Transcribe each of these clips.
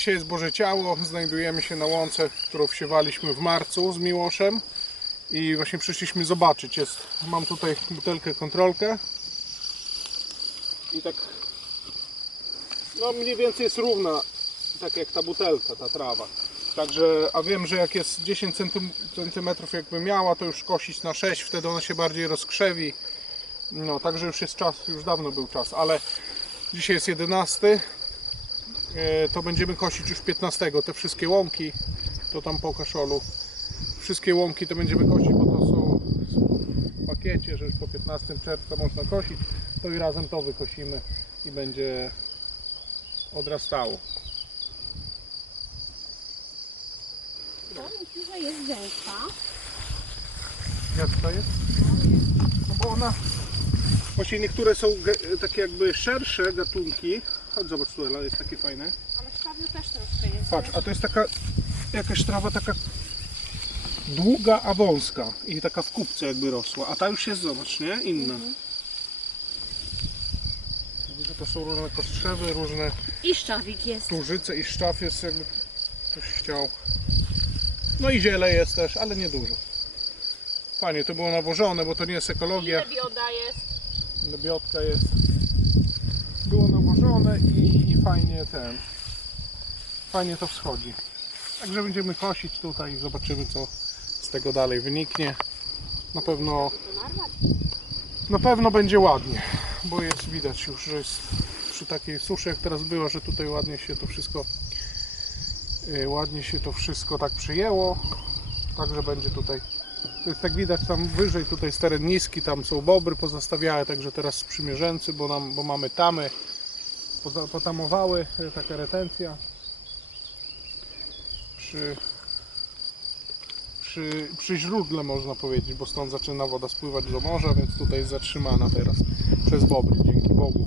Dzisiaj jest Boże Ciało, znajdujemy się na łące, którą wsiewaliśmy w marcu z Miłoszem i właśnie przyszliśmy zobaczyć. Jest, mam tutaj butelkę kontrolkę i tak no mniej więcej jest równa, tak jak ta butelka, ta trawa. Także, a wiem, że jak jest 10 cm jakby miała, to już kosić na 6, wtedy ona się bardziej rozkrzewi. No, także już jest czas, już dawno był czas, ale dzisiaj jest 11. E, To będziemy kosić już 15. Te wszystkie łąki, to tam po kaszolu. Wszystkie łąki to będziemy kosić, bo to są w pakiecie, że już po 15 czerwca można kosić. To i razem to wykosimy i będzie odrastało. Że jest gęsta. Jak to jest? No bo ona... Właśnie niektóre są takie jakby szersze gatunki. Chodź zobacz tu Ela, jest takie fajne. Ale sztawiu też troszkę jest. Patrz, a to jest taka jakaś trawa taka długa, a wąska i taka w kubce jakby rosła, a ta już jest, zobacz, nie? Inna. Widzę, to są różne kostrzewy, różne I szczawik jest. tużyce i szczaw jest jakby ktoś chciał. No i ziele jest też, ale niedużo. Fajnie, to było nawożone, bo to nie jest ekologia. Ile bioda jest? Lebiotka jest. Było nawożone i, i fajnie ten. Fajnie to wschodzi. Także będziemy kosić tutaj i zobaczymy co z tego dalej wyniknie. Na pewno na pewno będzie ładnie, bo jest widać już, że jest przy takiej suszy jak teraz była, że tutaj ładnie się to wszystko yy, ładnie się to wszystko tak przyjęło. Także będzie tutaj to jest tak widać tam wyżej, tutaj jest teren niski, tam są bobry pozastawiałe, także teraz sprzymierzęcy, bo, nam, bo mamy tamy, potamowały, e, taka retencja. Przy, przy, przy źródle można powiedzieć, bo stąd zaczyna woda spływać do morza, więc tutaj jest zatrzymana teraz przez bobry, dzięki Bogu.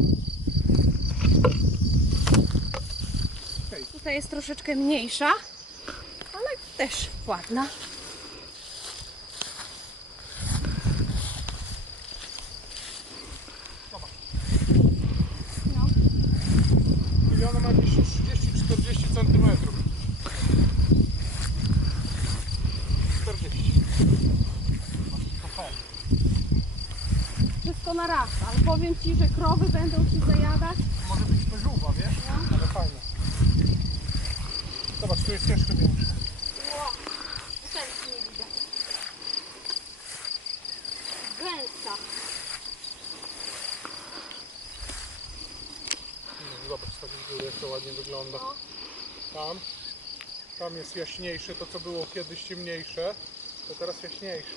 Tutaj jest troszeczkę mniejsza, ale też ładna. No. I ona ma jakieś 30-40 cm. 40. To fajnie. Wszystko na raz, ale powiem Ci, że krowy będą Ci zajadać. Może być to żółwa, wiesz? Ale fajne. Zobacz, tu jest jeszcze większe. Ło, butelki nie widzę. Gęsta. Zobacz, tak z góry jak to ładnie wygląda. No. Tam. Tam jest jaśniejsze, to co było kiedyś ciemniejsze, to teraz jaśniejsze.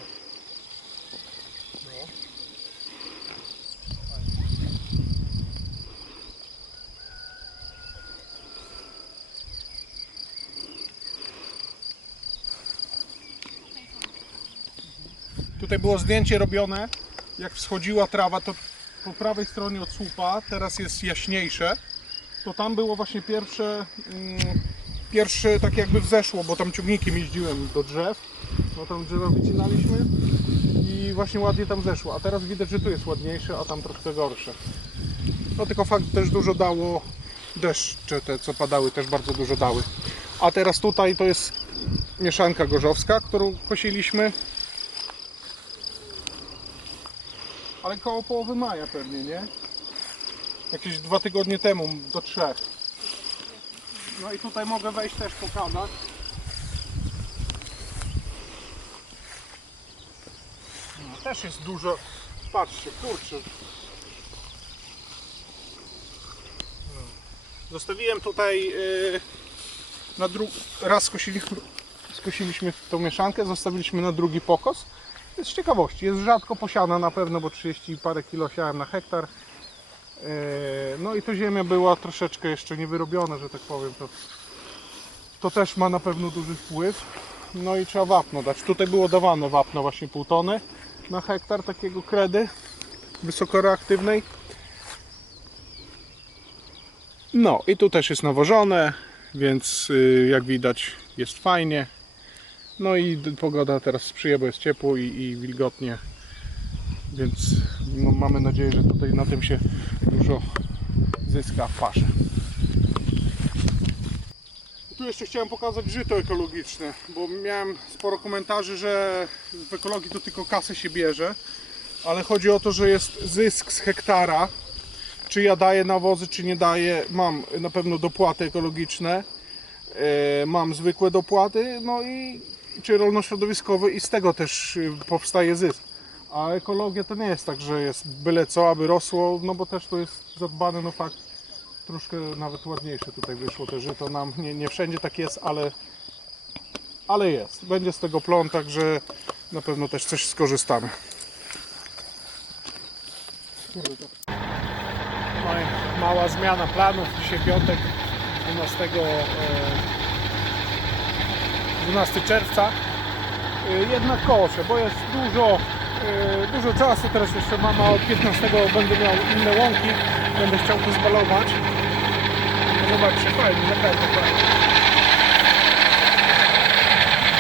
No. Tutaj było zdjęcie robione, jak wschodziła trawa, to po prawej stronie od słupa, teraz jest jaśniejsze. To tam było właśnie pierwsze, mm, pierwsze tak jakby wzeszło, bo tam ciągnikiem jeździłem do drzew. No tam drzewa wycinaliśmy i właśnie ładnie tam zeszło. A teraz widać, że tu jest ładniejsze, a tam troszkę gorsze. No tylko fakt też dużo dało deszcze, te co padały też bardzo dużo dały. A teraz tutaj to jest mieszanka gorzowska, którą kosiliśmy. Ale koło połowy maja pewnie, nie? Jakieś dwa tygodnie temu, do trzech. No i tutaj mogę wejść też pokazać. No, też jest dużo. Patrzcie, kurczę. No. Zostawiłem tutaj yy, na drugi raz skosiliśmy, skosiliśmy tą mieszankę, zostawiliśmy na drugi pokos. Z ciekawości, jest rzadko posiana na pewno, bo 30 parę kilo siałem na hektar. Yy, No i to ziemia była troszeczkę jeszcze niewyrobiona, że tak powiem. To, to też ma na pewno duży wpływ. No i trzeba wapno dać. Tutaj było dawane wapno właśnie pół tony na hektar takiego kredy wysokoreaktywnej. No i tu też jest nawożone, więc yy, jak widać jest fajnie. No i pogoda teraz sprzyja, bo jest ciepło i, i wilgotnie. Więc no, mamy nadzieję, że tutaj na tym się dużo zyska w pasze. Tu jeszcze chciałem pokazać żyto ekologiczne, bo miałem sporo komentarzy, że w ekologii to tylko kasę się bierze, ale chodzi o to, że jest zysk z hektara. Czy ja daję nawozy, czy nie daję, mam na pewno dopłaty ekologiczne, e, mam zwykłe dopłaty, no i czy rolno-środowiskowe i z tego też powstaje zysk. A ekologia to nie jest tak, że jest byle co, aby rosło, no bo też to jest zadbane, no fakt, troszkę nawet ładniejsze tutaj wyszło te żyto nam. Nie, nie wszędzie tak jest, ale, ale jest. Będzie z tego plon, także na pewno też coś skorzystamy. Mała zmiana planów. Dzisiaj piątek 12, e, 12 czerwca. E, Jednak kosze, bo jest dużo, e, dużo czasu. Teraz jeszcze mama od 15 będę miał inne łąki. Będę chciał to zbalować. Zobaczcie, fajnie, naprawdę fajnie.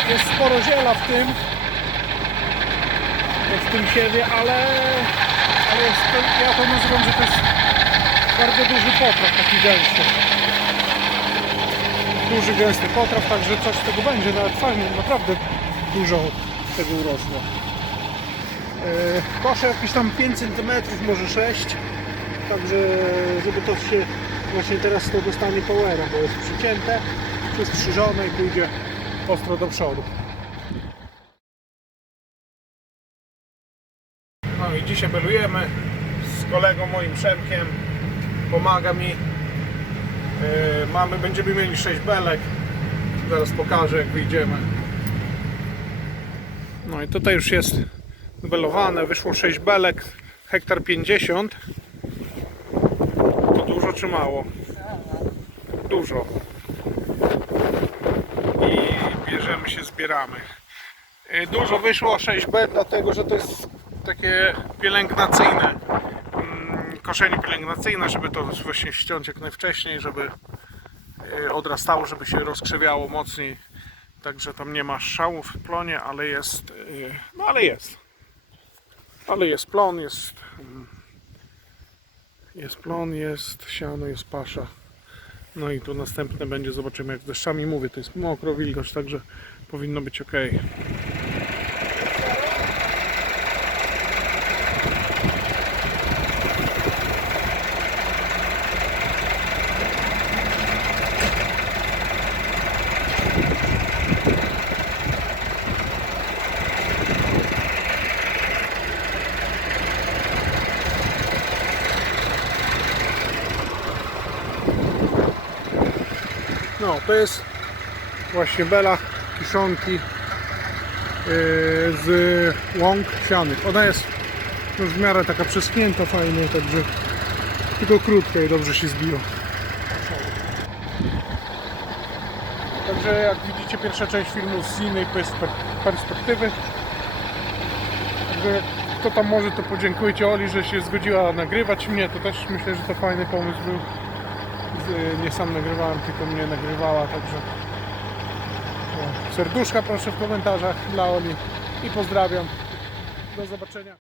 Jest sporo ziela w tym, w tym siewie, ale, ale jest ja to nazywam, że to jest bardzo duży potraw, taki gęsty. Duży, gęsty potraw, także coś z tego będzie, nawet fajnie, naprawdę dużo tego urosło. Yy, Koszę jakieś tam 5 cm, może 6 Także żeby to się właśnie teraz to dostanie powera, bo jest przycięte, przystrzyżone i pójdzie ostro do przodu. No i dzisiaj belujemy z kolegą moim Przemkiem. Pomaga mi. Yy, mamy, będziemy mieli 6 belek. Zaraz pokażę jak wyjdziemy. No i tutaj już jest belowane. Wyszło 6 belek. Hektar 50. To dużo czy mało? Dużo. I bierzemy się, zbieramy. Y, Dużo wyszło 6B, dlatego że to jest takie pielęgnacyjne. mm, Koszenie pielęgnacyjne, żeby to właśnie ściąć jak najwcześniej, żeby y, odrastało, żeby się rozkrzewiało mocniej. Także tam nie ma szałów w plonie, ale jest. y, No ale jest. Ale jest plon, jest jest plon, jest siano, jest pasza. No i tu następne będzie, zobaczymy jak z deszczami mówię, to jest mokro, wilgoć, także powinno być ok. No, to jest właśnie bela kiszonki yy, z łąk sianych. Ona jest już w miarę taka przeschnięta fajnie, także tylko krótka i dobrze się zbiła. Także jak widzicie pierwsza część filmu z innej perspe- perspektywy. Także kto tam może to podziękujcie Oli, że się zgodziła nagrywać mnie, to też myślę, że to fajny pomysł był. Z- Nie sam nagrywałem, tylko mnie nagrywała, także serduszka proszę w komentarzach dla Oli i pozdrawiam. Do zobaczenia.